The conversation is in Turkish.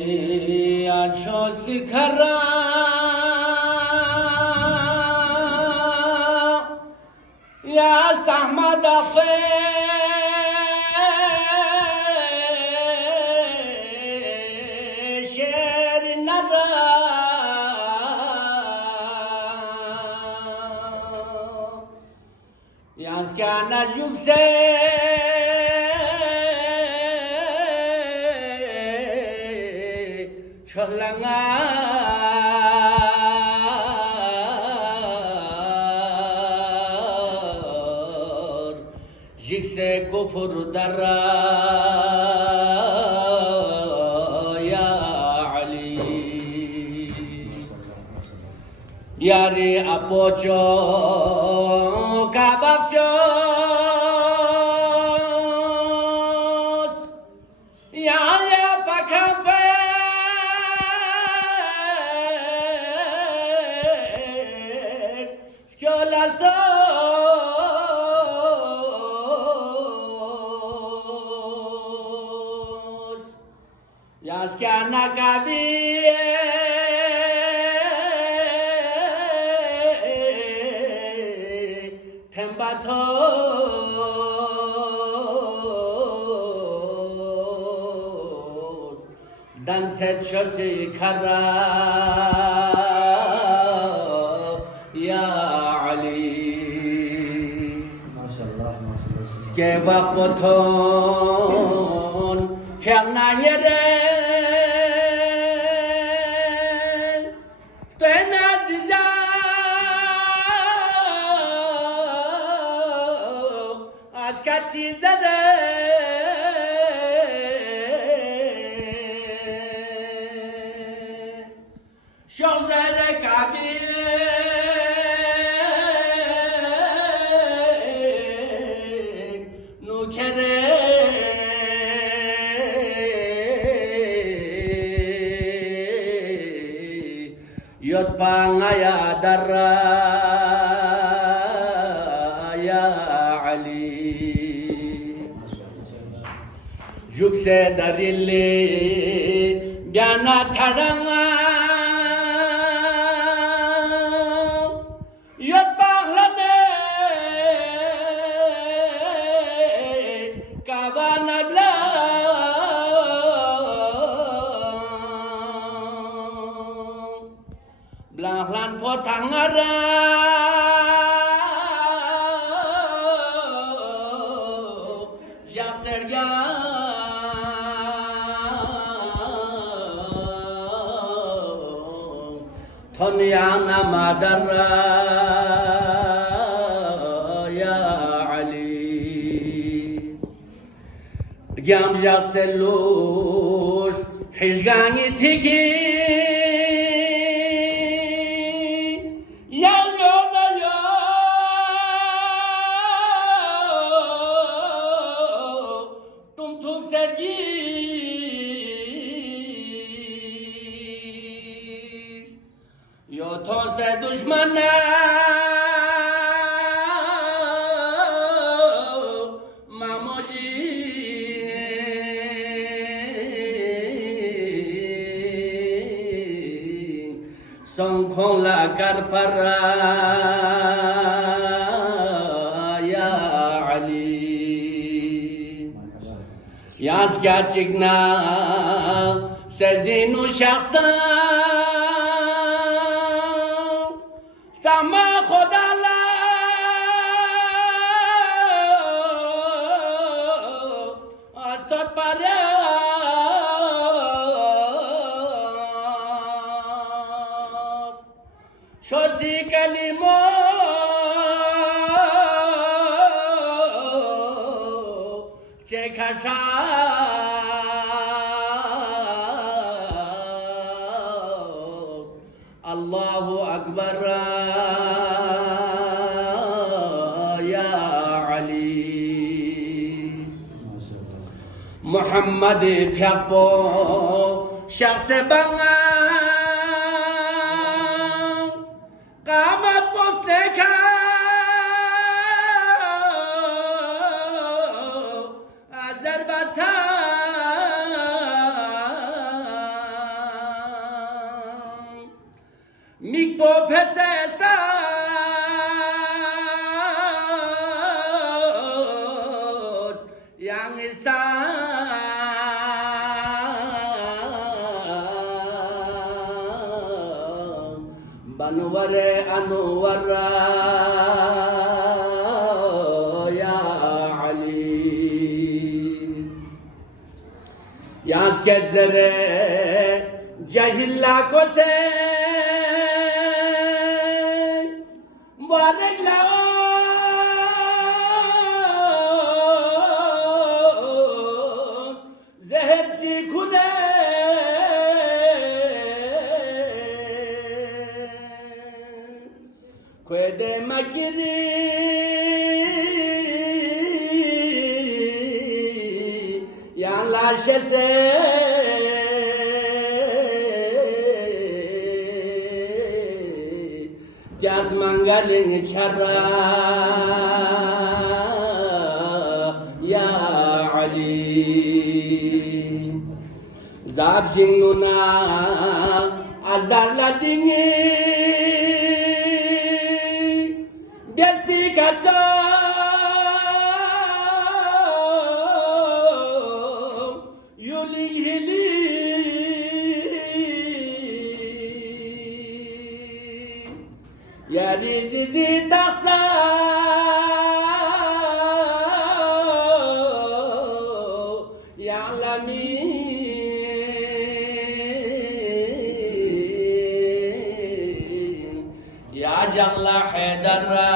Acho sikara ya zahmat afe şerin nara yaz kana yüksek şolangar jikse kufur dara ya Ali yari apocho kabapcho ya pakampe altos yas que anakabi tembatos danset shosi kara ya Ali Ske vapoton fernanyere tenaziza askachizade shozere kabir Yot pangaya dara ya Ali Jukse darili Gyana tharanga Yot pahlane Kavanabla Belahlan potangara Jaserga Thonyana madara ya Ali Gyam jaselus Hizgani tiki Yo toze düşmana mamoji Sonkhon la karpara ya Ali Yaz gerçekna sezdinu şahsa Sama khodala astat para shosi kalimo chekha Allahu Akbar ya Ali Muhammad Fiapo Shakhse Banga Qamat Posneka Azerbaijan pesetas yang isam banware anwara ya Ali yaz kezlere cahilla ko se mubarak lawa zehirci kude kwede makiri ya laşese Jaz mangaling chara ya Ali Zab jingluna azdar ladingi Despi kasa yuli hili Ya rizizi taksa Ya alamin Ya jalla haidara